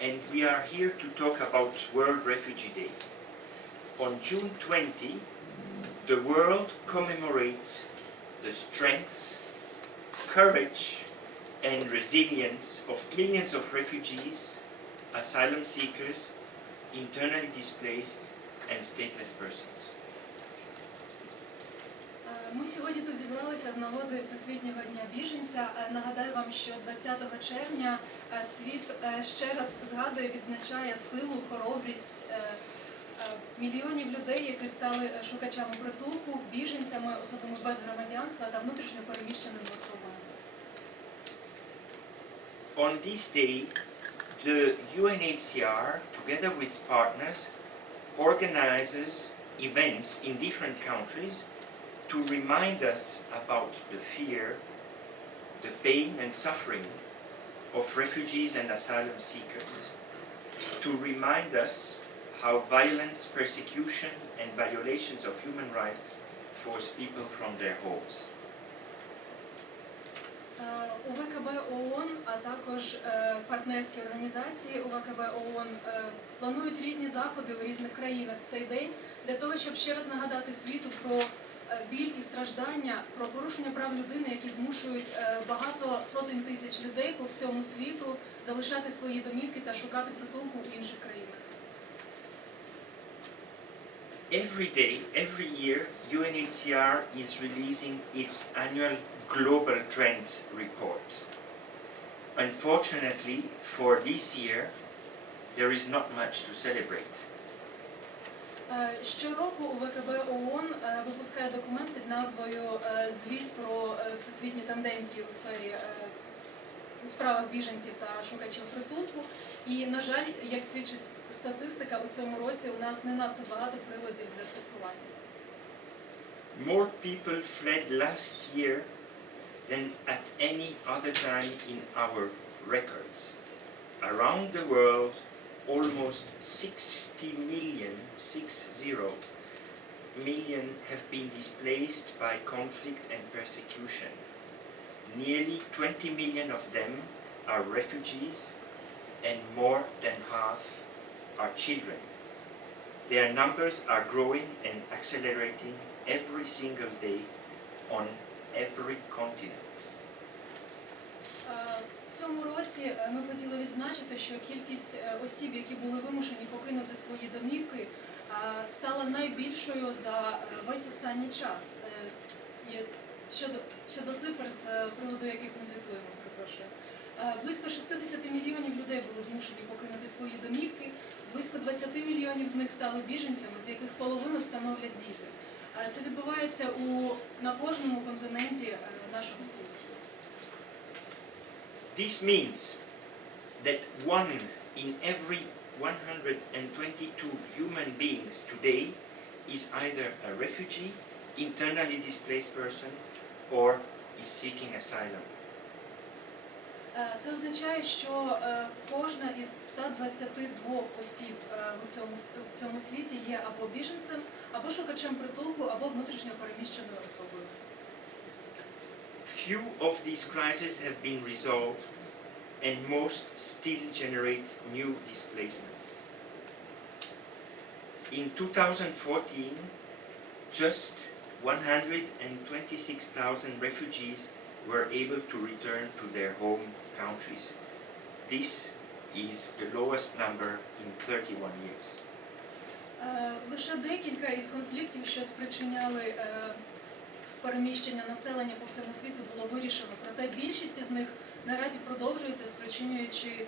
and we are here to talk about World Refugee Day. On June 20, the world commemorates the strength, courage, and resilience of millions of refugees, asylum seekers, internally displaced, and stateless persons. Ми сьогодні тут зібралися з нагоди Всесвітнього дня біженця. Е, Нагадаю вам, що 20 червня е, світ е, ще раз згадує, відзначає силу, хоробрість мільйонів людей, які стали шукачами притулку, біженцями, особами без громадянства та внутрішньо переміщеними особами. On this day, the UNHCR, together with partners, organizes events in different countries to remind us about the fear, the pain and suffering of refugees and asylum seekers, to remind us how violence, persecution, and violations of human rights force people from their homes. Е, У ВКБ ООН, а також е, партнерські організації у ВКБ ООН е, планують різні заходи у різних країнах в цей день для того, щоб ще раз нагадати світу про е, біль і страждання, про порушення прав людини, які змушують е, багато сотень тисяч людей по всьому світу залишати свої домівки та шукати притулку в інших країнах. Every day, every year, UNHCR is releasing its annual Global Trends report. Unfortunately, for this year, there is not much to celebrate. Е, Щороку ВКБ ООН е, випускає документ під назвою е, Звіт про всесвітні тенденції у сфері у справах біженців та шукачів притулку. І, на жаль, як свідчить статистика, у цьому році у нас не надто багато приводів для святкування. More people fled last year than at any other time in our records. Around the world, almost 60 million, six zero, million have been displaced by conflict and persecution. Nearly 20 million of them are refugees, and more than half are children. Their numbers are growing and accelerating every single day on every continent. Е, В цьому році е, ми хотіли відзначити, що кількість е, осіб, які були вимушені покинути свої домівки, стала найбільшою за весь останній час. Щодо, щодо цифр, з приводу яких ми звітуємо, перепрошую. Близько 60 мільйонів людей були змушені покинути свої домівки, близько 20 мільйонів з них стали біженцями, з яких половину становлять діти. Це відбувається у, на кожному континенті нашого світу. This means that one in every 122 human beings today is either a refugee, internally displaced person, or is seeking asylum. Е, Це означає, що е, кожна із 122 осіб е, у цьому с- в цьому світі є або біженцем, або шукачем притулку, або внутрішньо переміщеною особою. Few of these crises have been resolved, and most still generate new displacement. In 2014, just 126,000 refugees were able to return to their home countries. This is the lowest number in 31 years. Е, Лише декілька із конфліктів, що спричиняли е, переміщення населення по всьому світу, було вирішено. Проте більшість із них наразі продовжується, спричинюючи е,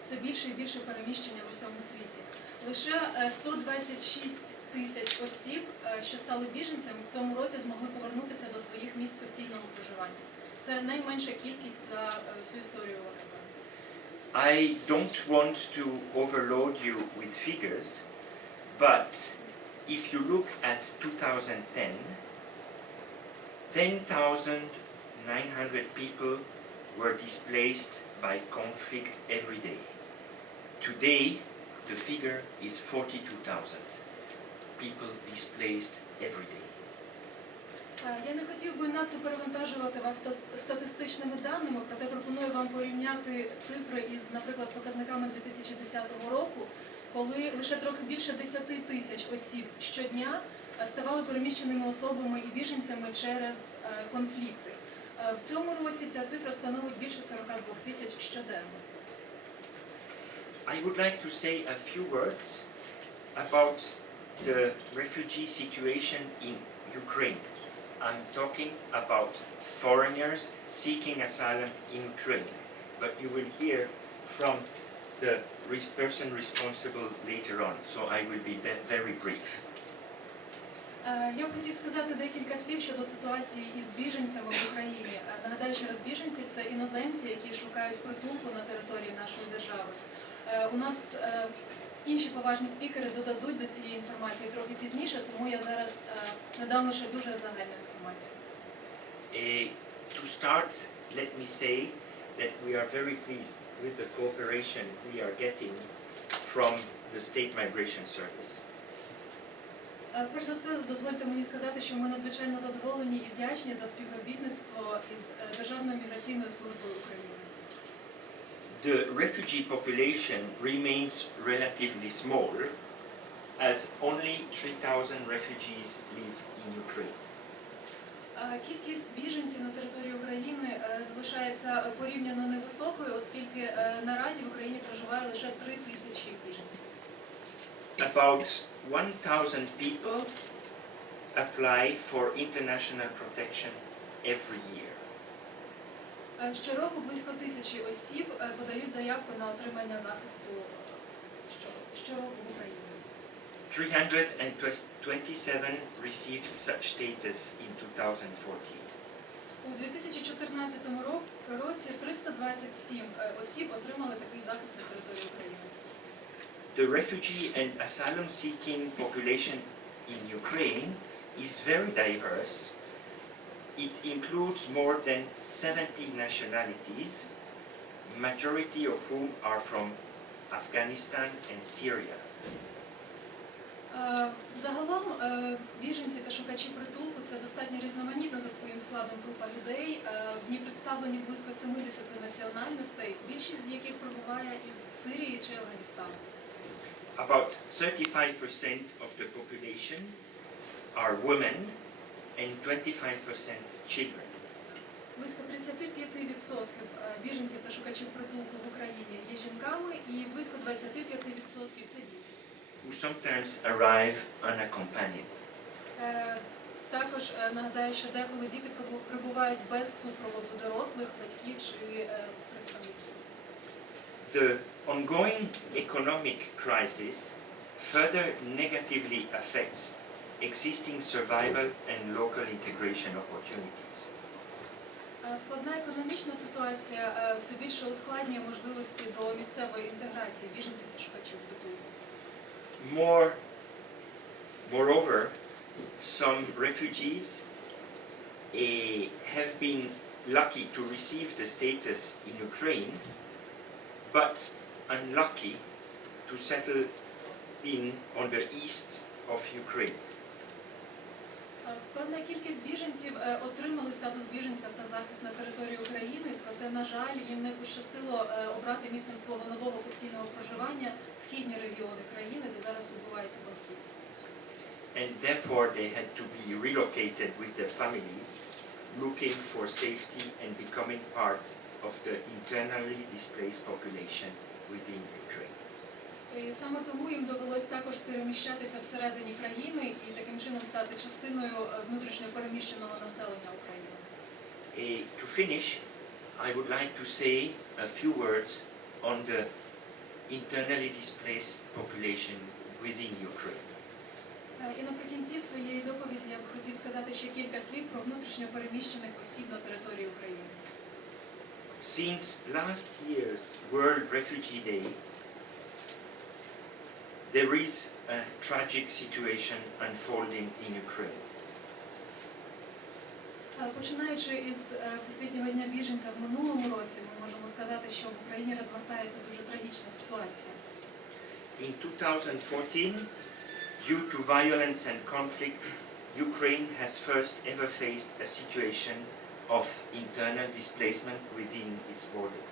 все більше і більше переміщення в усьому світі. Лише е, 126 тисяч осіб, е, що стали біженцями, в цьому році змогли повернутися до своїх місць постійного проживання. Це найменша кількість за е, всю історію ОКП. I don't want to overload you with figures, but if you look at 2010, 10,900 people were displaced by conflict every day. Today, the figure is 42,000 people displaced every day. Е, Я не хотів би надто перевантажувати вас ста- статистичними даними, проте пропоную вам порівняти цифри із, наприклад, показниками 2010 року, коли лише трохи більше 10 тисяч осіб щодня е, ставали переміщеними особами і біженцями через е, конфлікти. Е, В цьому році ця цифра становить більше 42 тисяч щоденно. I would like to say a few words about the refugee situation in Ukraine. I'm talking about foreigners seeking asylum in Ukraine, but you will hear from the res- person responsible later on, so I will be ve- very brief. Е, Я б хотів сказати декілька слів щодо ситуації із біженцями в Україні. Е, Нагадаю, що раз біженці це іноземці, які шукають притулку на території нашої держави. Е, У нас інші поважні спікери додадуть до цієї інформації трохи пізніше, тому я зараз надам лише дуже загальну інформацію. To start, let me say that we are very pleased with the cooperation we are getting from the State Migration Service. Е, Перш за все, дозвольте мені сказати, що ми надзвичайно задоволені і вдячні за співробітництво із е, Державною міграційною службою України. The refugee population remains relatively small, as only 3,000 refugees live in Ukraine. Е, Кількість біженців на території України залишається порівняно невисокою, оскільки наразі в Україні проживає лише три тисячі біженців. About 1,000 people apply for international protection every year. Е, Щороку близько тисячі осіб е, подають заявку на отримання захисту е, щороку- в Україні. 327 received such status in 2014. У 2014 році 327 е, осіб отримали такий захист на території України. The refugee and asylum seeking population in Ukraine is very diverse. It includes more than 70 nationalities, majority of whom are from Afghanistan and Syria. Е, Загалом е, біженці та шукачі притулку це достатньо різноманітна за своїм складом група людей. Е, В ній представлені близько 70 національностей, більшість з яких прибуває із Сирії чи Афганістану. About 35% of the population are women and 25% children. Близько 35% е, біженців та шукачів притулку в Україні є жінками, і близько 25% це діти. who sometimes arrive unaccompanied. Е, Також е, нагадаю, що деколи діти прибу- прибувають без супроводу дорослих, батьків чи е, представників. The ongoing economic crisis further negatively affects existing survival and local integration opportunities. Е, Складна економічна ситуація е, все більше ускладнює можливості до місцевої інтеграції біженців та шукачів притулку. More, moreover, some refugees eh, have been lucky to receive the status in Ukraine, but unlucky to settle in on the east of Ukraine. Е, Певна кількість біженців е, отримали статус біженця та захист на території України, проте, на жаль, їм не пощастило е, обрати місцем свого нового постійного проживання східні регіони країни, де зараз відбувається конфлікт. and therefore they had to be relocated with their families, looking for safety and becoming part of the internally displaced population within Ukraine. І саме тому їм довелось також переміщатися всередині країни і таким чином стати частиною е, внутрішньо переміщеного населення України. To finish, I would like to say a few words on the internally displaced population within Ukraine. Е, І наприкінці своєї доповіді я б хотів сказати ще кілька слів про внутрішньо переміщених осіб на території України. Since last year's World Refugee Day, there is a tragic situation unfolding in Ukraine. Е, Починаючи із е, Всесвітнього дня біженця в минулому році, ми можемо сказати, що в Україні розвертається дуже трагічна ситуація. In 2014, due to violence and conflict, Ukraine has first ever faced a situation of internal displacement within its border.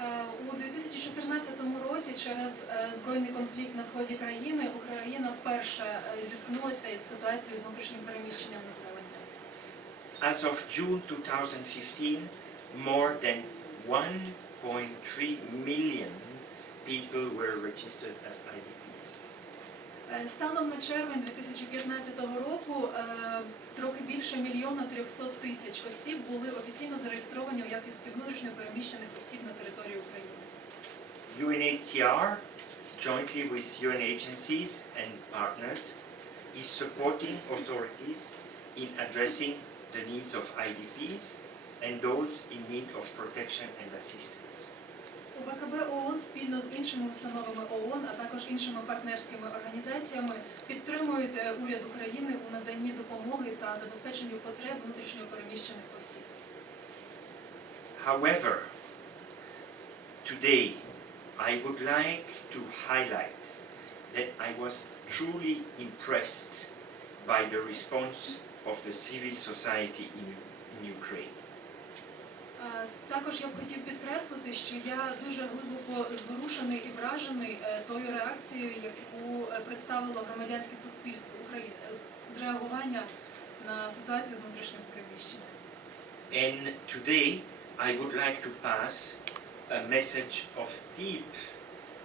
Е, У 2014 році через е, збройний конфлікт на сході країни Україна вперше е, зіткнулася із ситуацією з внутрішнім переміщенням населення. As of June 2015, more than 1.3 million people were registered as IDPs. Е, Станом на червень 2015 року е, трохи більше мільйона трьохсот тисяч осіб були офіційно зареєстровані у якості внутрішньо переміщених осіб на території України. UNHCR, jointly with UN agencies and partners, is supporting authorities in addressing the needs of IDPs and those in need of protection and assistance. УВКБ ООН спільно з іншими установами ООН, а також іншими партнерськими організаціями підтримують е, уряд України у наданні допомоги та забезпеченню потреб внутрішньо переміщених осіб. However, today I would like to highlight that I was truly impressed by the response of the civil society in, in Ukraine. Е, Також я б хотів підкреслити, що я дуже глибоко зворушений і вражений е, тою реакцією, яку е, представило громадянське суспільство України з- реагування на ситуацію з внутрішнім переміщенням. And today I would like to pass a message of deep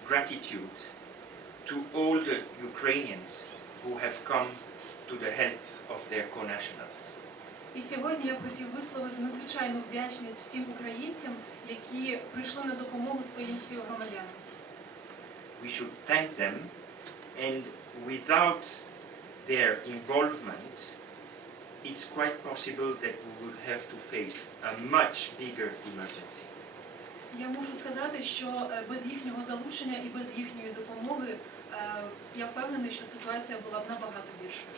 gratitude to all the Ukrainians who have come to the help of their co-nationals. І сьогодні я б хотів висловити надзвичайну вдячність всім українцям, які прийшли на допомогу своїм співгромадянам. We should thank them and without their involvement it's quite possible that we would have to face a much bigger emergency. Я можу сказати, що е, без їхнього залучення і без їхньої допомоги е, я впевнений, що ситуація була б набагато гіршою.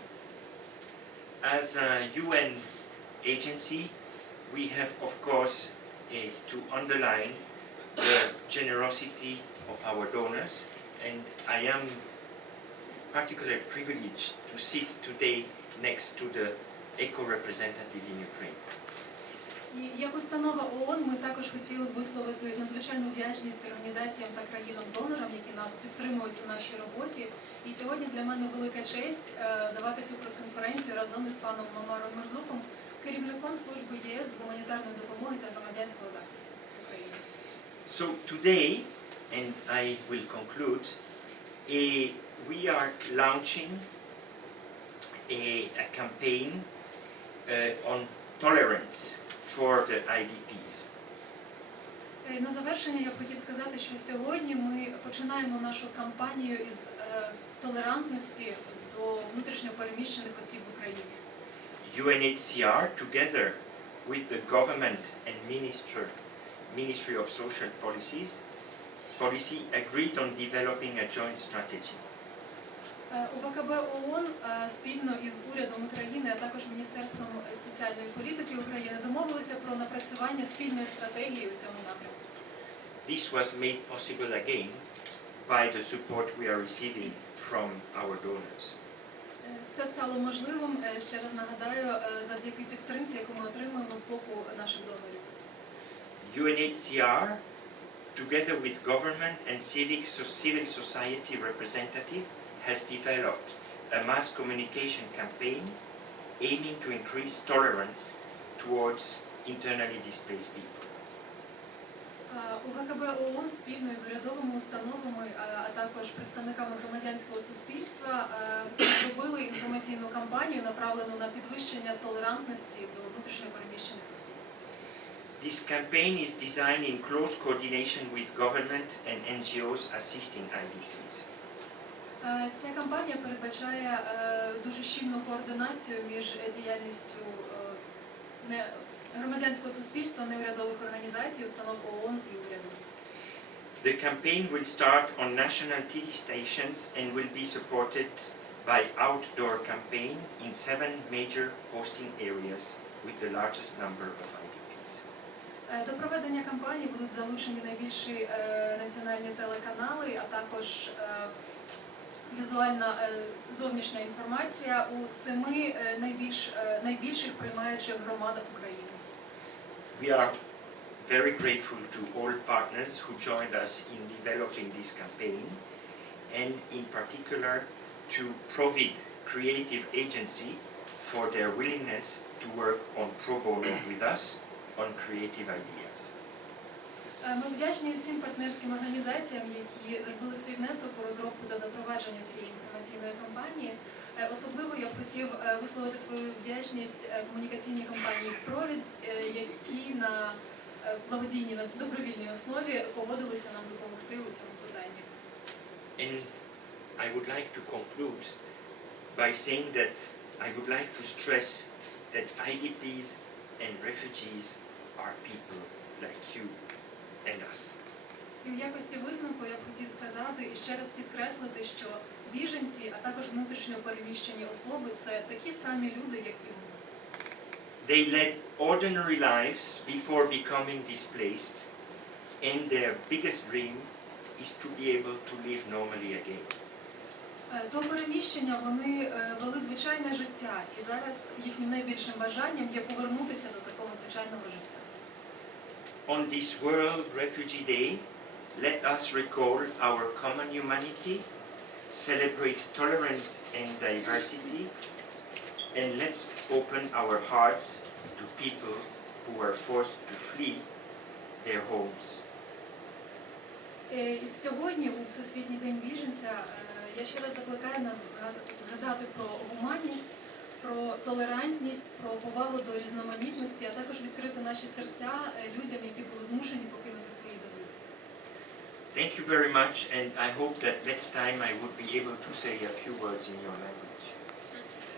As a UN agency, we have of course eh, to underline the generosity of our donors and I am particularly privileged to sit today next to the ECHO representative in Ukraine. Як установа ООН ми також хотіли б висловити надзвичайну вдячність організаціям та країнам-донорам, які нас підтримують у нашій роботі. І сьогодні для мене велика честь е, давати цю прес-конференцію разом із паном Мамаром Мерзуком, служби ЄС з гуманітарної допомоги та громадянського захисту України. So today, and I will conclude, eh, we are launching a, a campaign uh, on tolerance for the IDPs. Е, На завершення я б хотів сказати, що сьогодні ми починаємо нашу кампанію із е, толерантності до внутрішньо переміщених осіб в Україні. UNHCR, together with the government and minister, Ministry of Social Policies, Policy, agreed on developing a joint strategy. Е, УВКБ ООН е, спільно із урядом України, а також Міністерством соціальної політики України домовилися про напрацювання спільної стратегії у цьому напрямку. This was made possible again by the support we are receiving from our donors. Е, Це стало можливим, е, ще раз нагадаю, е, завдяки підтримці, яку ми отримуємо з боку наших донорів. UNHCR, together with government and civic so civil society representative, has developed a mass communication campaign aiming to increase tolerance towards internally displaced people. Е, УВКБ ООН спільно із урядовими установами, е, а також представниками громадянського суспільства е, зробили інформаційну кампанію, направлену на підвищення толерантності до внутрішньопереміщених осіб. This campaign is designed in close coordination with government and NGOs assisting IDPs. Ця кампанія передбачає дуже щільну координацію між діяльністю не- громадянського суспільства, неурядових організацій, установ ООН і уряду. The campaign will start on national TV stations and will be supported by outdoor campaign in seven major hosting areas with the largest number of IDPs. Е, До проведення кампанії будуть залучені найбільші е, національні телеканали, а також е, візуальна зовнішня інформація у семи найбільш, найбільших приймаючих громадах України. We are very grateful to all partners who joined us in developing this campaign and in particular to Provid Creative Agency for their willingness to work on pro bono with us on creative ideas. Е, Ми вдячні усім партнерським організаціям, які зробили свій внесок у розробку та запровадження цієї інформаційної кампанії. Е, Особливо я б хотів е, висловити свою вдячність комунікаційній компанії Провід, які на благодійній на добровільній основі погодилися нам допомогти у цьому питанні. And I would like to conclude by saying that I would like to stress that IDPs and refugees are people like you and us. І в якості висновку я б хотів сказати і ще раз підкреслити, що біженці, а також внутрішньо переміщені особи це такі самі люди, як і ми. They led ordinary lives before becoming displaced, and their biggest dream is to be able to live normally again. Е, До переміщення вони е, вели звичайне життя, і зараз їхнім найбільшим бажанням є повернутися до такого звичайного життя. On this World Refugee Day, let us recall our common humanity, celebrate tolerance and diversity, and let's open our hearts to people who were forced to flee their homes. Е, І сьогодні, у Всесвітній день біженця, е, я ще раз закликаю нас згад- згадати про гуманність, Про толерантність, про повагу до різноманітності, а також відкрити наші серця е, людям, які були змушені покинути свої домівки. Thank you very much, and I hope that next time I would be able to say a few words in your language.